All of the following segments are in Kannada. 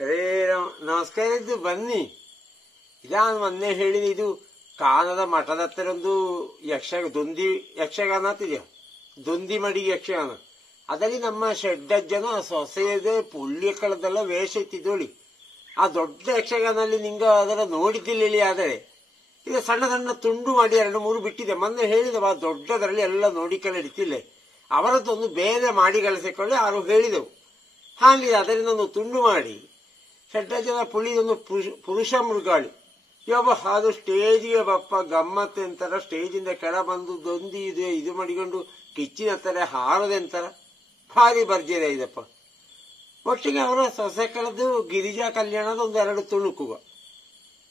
ಹರೇ ನಮಸ್ಕಾರ. ಇದ್ದು ಬನ್ನಿ. ನಾನು ಮೊನ್ನೆ ಹೇಳಿದ ಇದು ಕಾನದ ಮಠದ ಹತ್ತಿರ ಒಂದು ದೊಂದಿ ಯಕ್ಷಗಾನ ಅಂತಿದೆಯಾ, ದೊಂದಿ ಮಡಿ ಯಕ್ಷಗಾನ. ಅದರಲ್ಲಿ ನಮ್ಮ ಷಡ್ಡಜ್ಜನ ಸೊಸೆಯದೇ ಪುಳ್ಯಕ್ಕಳದೆಲ್ಲ ವೇಷ ಇತ್ತಿದ್ದೋಳಿ. ಆ ದೊಡ್ಡ ಯಕ್ಷಗಾನಲ್ಲಿ ನಿಂಗ ಅದರ ನೋಡಿದ್ದಿಲ್ಲ ಹೇಳಿ. ಆದರೆ ಇದು ಸಣ್ಣ ಸಣ್ಣ ತುಂಡು ಮಾಡಿ 2-3 ಬಿಟ್ಟಿದೆ. ಮೊನ್ನೆ ಹೇಳಿದವ ದೊಡ್ಡದರಲ್ಲಿ ಎಲ್ಲ ನೋಡಿಕೊಂಡು ಹಿಡಿತಿಲ್ಲ. ಅವರದ್ದೊಂದು ಬೇರೆ ಮಾಡಿ ಗಳಿಸಿಕೊಳ್ಳಿ ಯಾರು ಹೇಳಿದೆವು. ಹಾಗೆ ಅದರಿಂದ ಒಂದು ತುಂಡು ಮಾಡಿ ಷಡ್ಡಜ್ಜನ ಪುಳಿದೊಂದು ಪುರುಷ ಮೃಗಾಳಿ ಯಬ್ಬ ಅದು ಸ್ಟೇಜಿಗೆ ಬಪ್ಪ ಗಮ್ಮತ್ ಎಂತಾರ. ಸ್ಟೇಜಿಂದ ಕೆಳ ಬಂದು ದೊಂದಿ ಇದು ಮಾಡಿಕೊಂಡು ಕಿಚ್ಚಿನಂತಾರೆ, ಹಾರದೆಂತಾರ, ಭಾರಿ ಭರ್ಜರಿ ಇದಪ್ಪ. ಒಟ್ಟಿಗೆ ಅವರ ಸೊಸೆ ಕಳೆದು ಗಿರಿಜಾ ಕಲ್ಯಾಣದ 1-2 ತುಣುಕುವ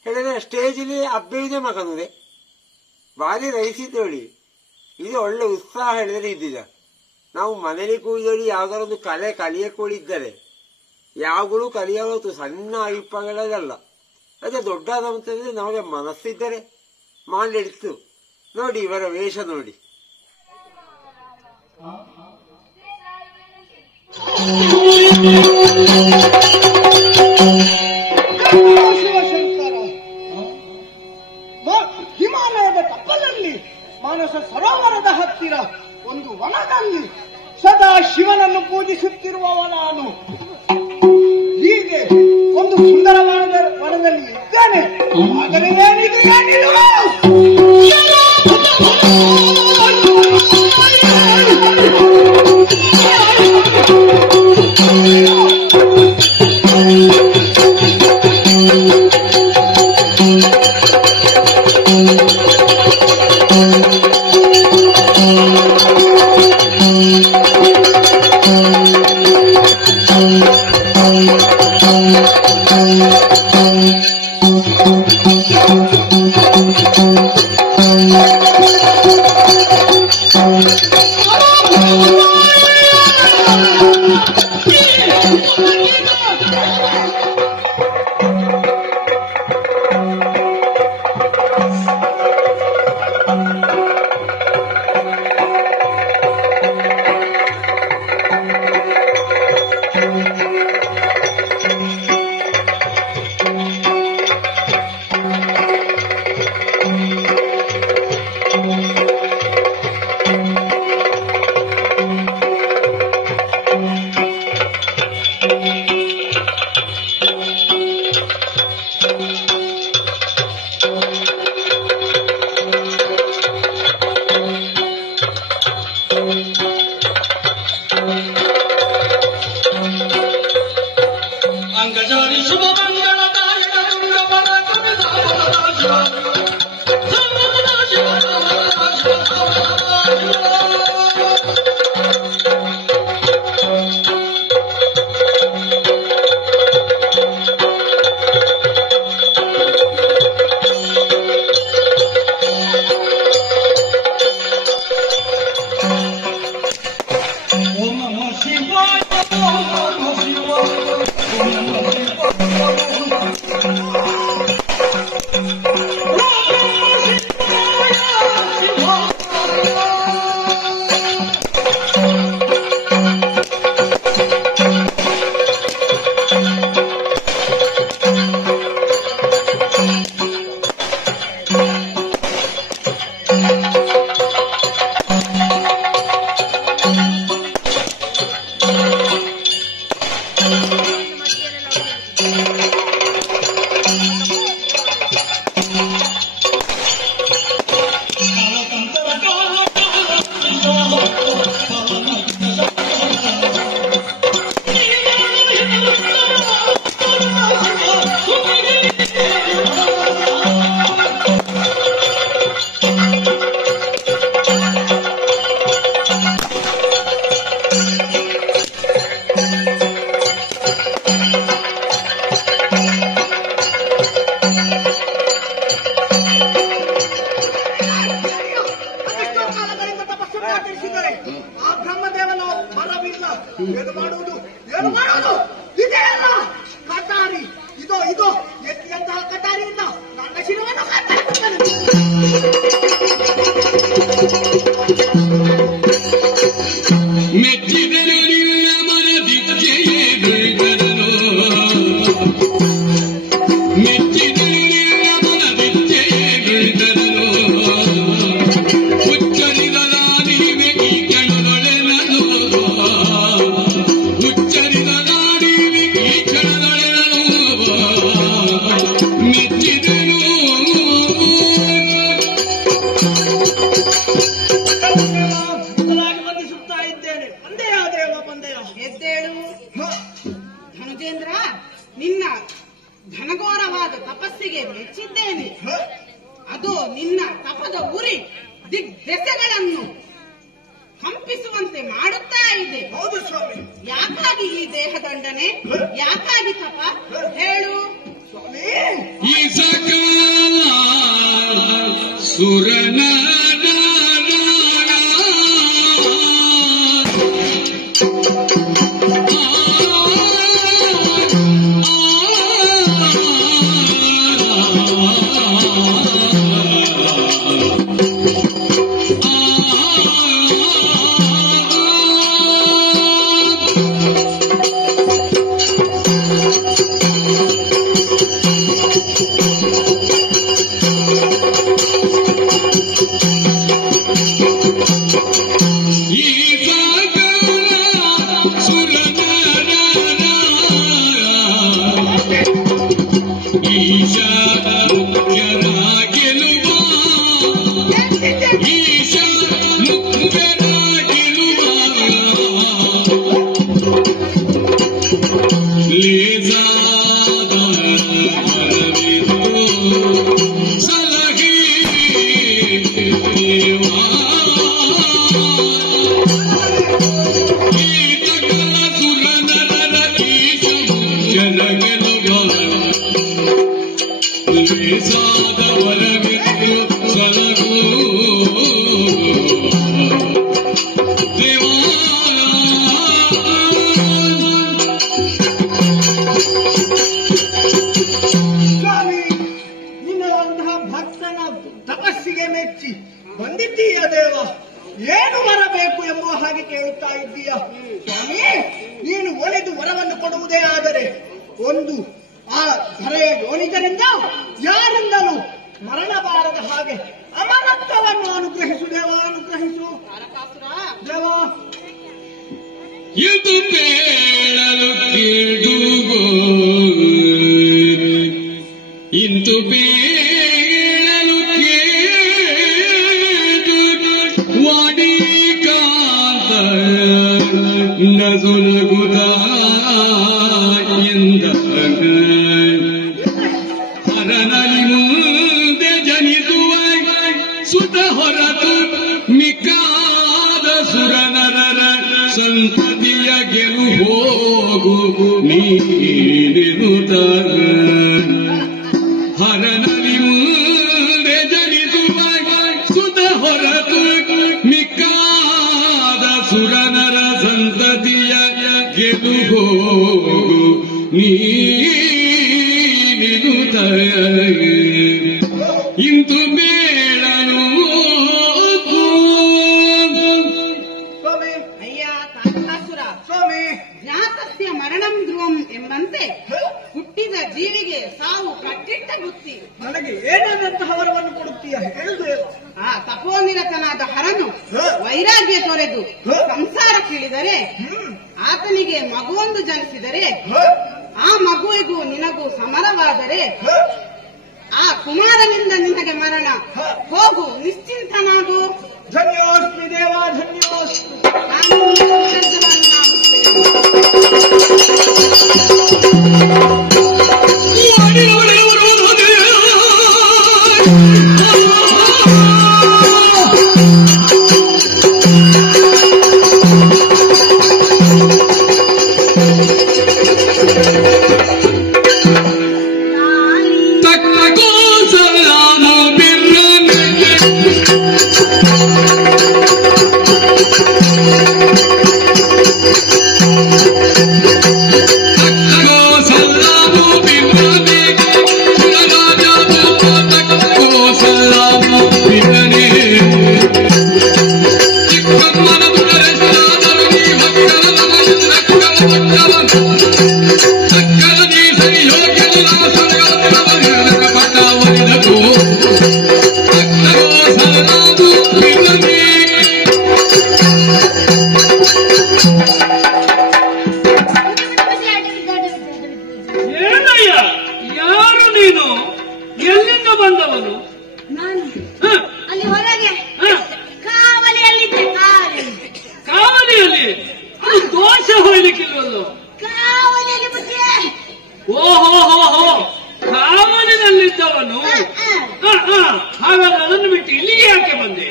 ಹೇಳಿದ್ರೆ ಸ್ಟೇಜಲ್ಲಿ ಅಬ್ಬೆಯುದೇ ಮಗನುದೆ ಭಾರಿ ರೈಸಿದ್ದೋಳಿ. ಇದು ಒಳ್ಳೆ ಉತ್ಸಾಹ ಹೇಳಿದ್ರೆ ಇದ್ದಿದ. ನಾವು ಮನೇಲಿ ಕೂಡಿದೋಳಿ ಯಾವ್ದಾರೊಂದು ಕಲೆ ಕಲಿಯಕ್ಕೂಡಿದ್ದಾರೆ, ಯಾವಾಗಲೂ ಕಲಿಯೋದು ಸಣ್ಣ ಅಭಿಪ್ರಾಯಗಳಲ್ಲ. ಅದೇ ದೊಡ್ಡದಂತಂದ್ರೆ ನಮಗೆ ಮನಸ್ಸಿದ್ದರೆ ಮಾಡಿಡ್ತು. ನೋಡಿ ಇವರ ವೇಷ ನೋಡಿ. ಶಿವಶಂಕರ, ಹಿಮಾಲಯದ ಕಪ್ಪಲಲ್ಲಿ ಮಾನಸ ಸರೋವರದ ಹತ್ತಿರ ಒಂದು ವನದಲ್ಲಿ ಸದಾ ಶಿವನನ್ನು ಪೂಜಿಸುತ್ತಿರುವವ ನಾನು. ಹೀಗೆ ಒಂದು ಸುಂದರವಾದ ವನದಲ್ಲಿ ಇದ್ದೇನೆ. ಆದರೆ ನರಕಾಸುರ, ನಿನ್ನ ಘನಘೋರವಾದ ತಪಸ್ಸಿಗೆ ಮೆಚ್ಚಿದ್ದೇನೆ. ಅದು ನಿನ್ನ ತಪದ ಉರಿ ದಿಗ್ದೆಸೆಗಳನ್ನು ಕಂಪಿಸುವಂತೆ ಮಾಡುತ್ತಾ ಇದೆ. ಹೌದು ಸ್ವಾಮಿ. ಯಾಕಾಗಿ ಈ ದೇಹದಂಡನೆ, ಯಾಕಾಗಿ ತಪ ಹೇಳು ಸ್ವಾಮಿ. ಈ ಸಕಲ ಸುರನ ತಪಸ್ಸಿಗೆ ಮೆಚ್ಚಿ ಬಂದಿದ್ದೀಯ ದೇವ, ಏನು ಬರಬೇಕು ಎಂಬುವ ಹಾಗೆ ಕೇಳುತ್ತಾ ಇದ್ದೀಯ. ಸ್ವಾಮಿ, ನೀನು ಒಲಿದು ವರವನ್ನು ಕೊಡುವುದೇ ಆದರೆ ಒಂದು ಆ ಧರೆಯ ಯೋನಿಜರಿಂದ ಯಾರಿಂದಲೂ ಮರಣ ಬಾರದ ಹಾಗೆ ಅಮರತ್ವವನ್ನು ಅನುಗ್ರಹಿಸು ದೇವ, ಅನುಗ್ರಹಿಸು ದೇವ. ಇದು ಬೇಡಲು ಕೇಳುಗೋ, ಇಂದು ಬೇಡಲು ಕೇಳು ವಾಡಿಕಾಂತ ನಸುಲಗುದ ಎಂದ ಹರನಲ್ಲಿ ಮುಂದೆ ಜನಿಸುವ ಸುತ ಹೊರತು ಮಿಕ್ಕಾದ ಸುರನರರ ಸಂತತಿಯ ಗೆಲು ಹೋಗು ನೀನುತ ಹರನಲ್ಲಿ ಮುಂದೆ ಜನಿಸುವ ಸುತ ಹೊರತು ಮಿಕ್ಕಾದ ಸುರನರ ಸಂತತಿಯ ಗೆಲು ಹೋಗು ನೀನುತ ಇಂದು ಬೇಡನು ಸ್ವಾಮಿ. ಅಯ್ಯ ತಾರಕಾಸುರ, ಸ್ವಾಮಿ. ಜ್ಞಾತಸ್ಯ ಮರಣಂ ಧ್ರುವಂ ಎಂಬಂತೆ ಹುಟ್ಟಿದ ಜೀವಿಗೆ ಸಾವು ಕಟ್ಟಿಟ್ಟ ಬುತ್ತಿ. ನನಗೆ ಏನಾದಂತಹ ವರವನ್ನು ಕೊಡುತ್ತೀಯ ಹೇಳು ದೇವ. ಆ ತಪೋನಿರತನಾದ ಹರನು ವೈರಾಗ್ಯ ತೊರೆದು ಸಂಸಾರಕ್ಕಿಳಿದರೆ, ಆತನಿಗೆ ಮಗುವೊಂದು ಜನಿಸಿದರೆ, ಆ ಮಗುವಿಗೂ ನಿನಗೂ ಸಮರವಾದರೆ, ಆ ಕುಮಾರನಿಂದ ನಿನಗೆ ಮರಣ. ಹೋಗು, ನಿಶ್ಚಿಂತನಾಗು. ಧನ್ಯೋಸ್ಮಿ ದೇವ, ಧನ್ಯೋಸ್ಮಿ. ನಾನು ವಿಸರ್ಜನನ್ನಾಗುತ್ತೇನೆ. ಏನಯ್ಯ, ಯಾರು ನೀನು? ಎಲ್ಲಿಂದ ಬಂದವನು? ನಾನು ಅಲ್ಲಿ ಹೊರಗೆ ಕಾವಲಿಯಲ್ಲಿದ್ದೆ. ಕಾವಲಿಯಲ್ಲಿ? ಅದು ದೋಷ ಹೋಗ್ಲಿಕ್ಕಿಲ್ವಲ್ಲೋ? ಕಾವಲಿಯಲ್ಲಿ ಬುದ್ಧಿ ಓಹೋ ಕಾವಲಿನಲ್ಲಿದ್ದವನು. ಹಾಗಾದ್ರೆ ಅದನ್ನು ಬಿಟ್ಟು ಇಲ್ಲಿಗೆ ಯಾಕೆ ಬಂದೆ?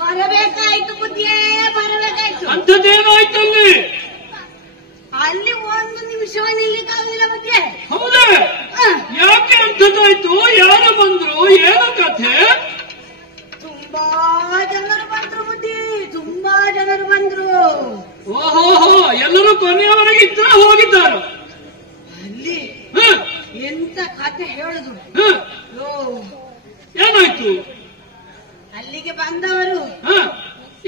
ಬರಬೇಕಾಯ್ತು ಬುದ್ಧಿಯೇ, ಬರಬೇಕಾಯ್ತು. ಅಂಥದ್ದೇನೋ ಆಯ್ತು ಅಲ್ಲಿ? ಅಲ್ಲಿ ಒಂದು ನಿಮಿಷವನ್ನು ನಿಲ್ಲಿಕ್ಕಾಗುದಿಲ್ಲ ಬುದ್ಧಿಯೇ. ಹೌದಾ? ಯಾಕೆ ಅಂಥದ್ದಾಯ್ತು? ಯಾರು ಬಂದ್ರು? ಏನು ಕಥೆ? ತುಂಬಾ ಜನರು ಬಂದ್ರು ಬುದ್ಧಿ, ತುಂಬಾ ಜನರು ಬಂದ್ರು. ಓಹೋ ಎಲ್ಲರೂ ಕೊನೆಯವರೆಗೆ ಇದ್ರ ಹೋಗಿದ್ದಾರೆ. ಅಲ್ಲಿ ಎಂತ ಕಥೆ ಹೇಳುದು? ಏನಾಯ್ತು? ಅಲ್ಲಿಗೆ ಬಂದವರು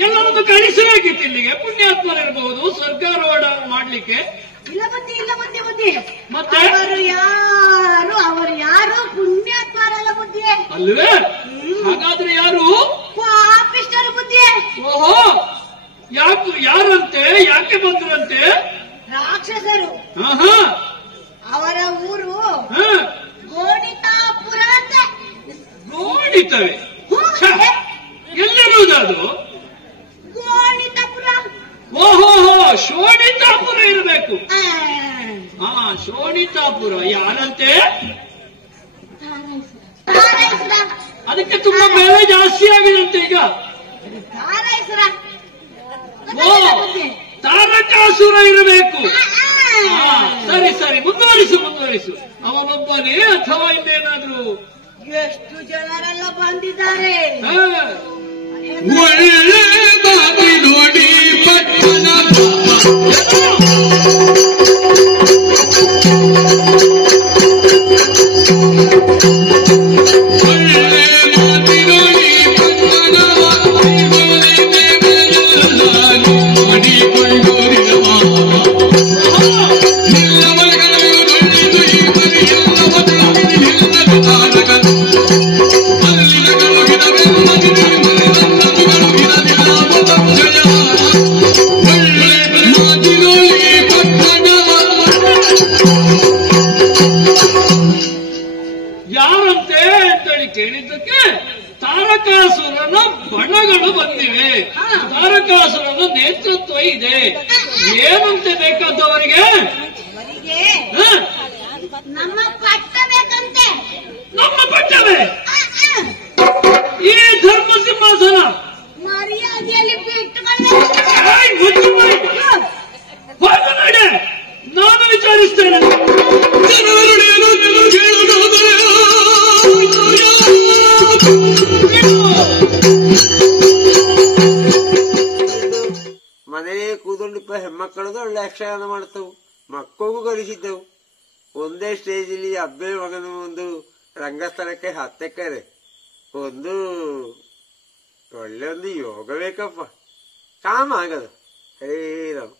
ಎಲ್ಲರನ್ನು ಕಳಿಸಬೇಕಿತ್ತು ಇಲ್ಲಿಗೆ. ಪುಣ್ಯಾತ್ಮರಿರಬಹುದು ಸ್ವರ್ಗಾರೋಹಣ ಮಾಡ್ಲಿಕ್ಕೆ. ಇಲ್ಲ ಬುದ್ಧಿ, ಇಲ್ಲ ಬುದ್ಧಿ, ಬುದ್ಧಿ. ಮತ್ತೆ ಅವರು ಯಾರು ಪುಣ್ಯಾತ್ಮರಲ್ಲ ಬುದ್ಧಿ. ಅಲ್ವೇ? ಹಾಗಾದ್ರೆ ಯಾರು? ಪಾಪಿಷ್ಟರು ಬುದ್ಧಿ. ಓಹೋ ಯಾರಂತೆ? ಯಾಕೆ ಬಂದ್ರಂತೆ? ರಾಕ್ಷಸರು. ಅವರ ಊರು ಗೋಣಿತಾಪುರ ಅಂತ. ಗೋಣಿತವೇ? ಎಲ್ಲಿರುವುದದು? ಗೋಣಿತಾಪುರ. ಓಹೋ ಶೋಣಿತಾಪುರ ಇರಬೇಕು. ಶೋಣಿತಾಪುರ. ಯಾರಂತೆ? ಅದಕ್ಕೆ ತುಂಬಾ ಬೆಲೆ ಜಾಸ್ತಿ ಆಗಿದಂತೆ ಈಗ. ತಾರಕಾಸುರ ಇರಬೇಕು. ಸರಿ ಮುಂದುವರಿಸು. ಅವನೊಬ್ಬನೇ ಅಥವಾ ಇನ್ನೇನಾದ್ರೂ? ಎಷ್ಟು ಜನರೆಲ್ಲ ಬಂದಿದ್ದಾರೆ. ಒಳ್ಳೆದಾಗಿ ನೋಡಿ ಪಟ್ಟಣ ಯಾರಂತೆ ಅಂತೇಳಿ ಕೇಳಿದ್ದಕ್ಕೆ ತಾರಕಾಸುರನ ಬಣಗಳು ಬಂದಿವೆ. ತಾರಕಾಸುರನ ನೇತೃತ್ವ ಇದೆ. ಏನಂತೆ ಬೇಕಾದವರಿಗೆ? ನಮ್ಮ ಪಟ್ಟ ಬೇಕಂತೆ. ನಮ್ಮ ಪಟ್ಟವೇ? ಈ ಧರ್ಮ ಸಿಂಹಾಸನ ಮರ್ಯಾದೆಯಲ್ಲಿ ಬಿಟ್ಟುಕೊಂಡು ಹೋಗು ನಡೆ, ನಾನು ವಿಚಾರಿಸ್ತೇನೆ. ಮನೆಯೇ ಕೂತ್ಕೊಂಡಿಪ್ಪ ಹೆಣ್ಮಕ್ಕಳದು ಒಳ್ಳೆ ಯಕ್ಷಗಾನ ಮಾಡ್ತವು. ಮಕ್ಕಳಿಗೂ ಕಲಿಸಿದ್ದವು. ಒಂದೇ ಸ್ಟೇಜಲ್ಲಿ ಅಬ್ಬೆ ಮಗನ ಒಂದು ರಂಗಸ್ಥಳಕ್ಕೆ ಹತ್ತಕ್ಕರೆ ಒಂದು ಒಳ್ಳೆ ಒಂದು ಯೋಗ ಬೇಕಪ್ಪ. ಕಾಮ ಆಗದು. ಹೇ ರಾಮ.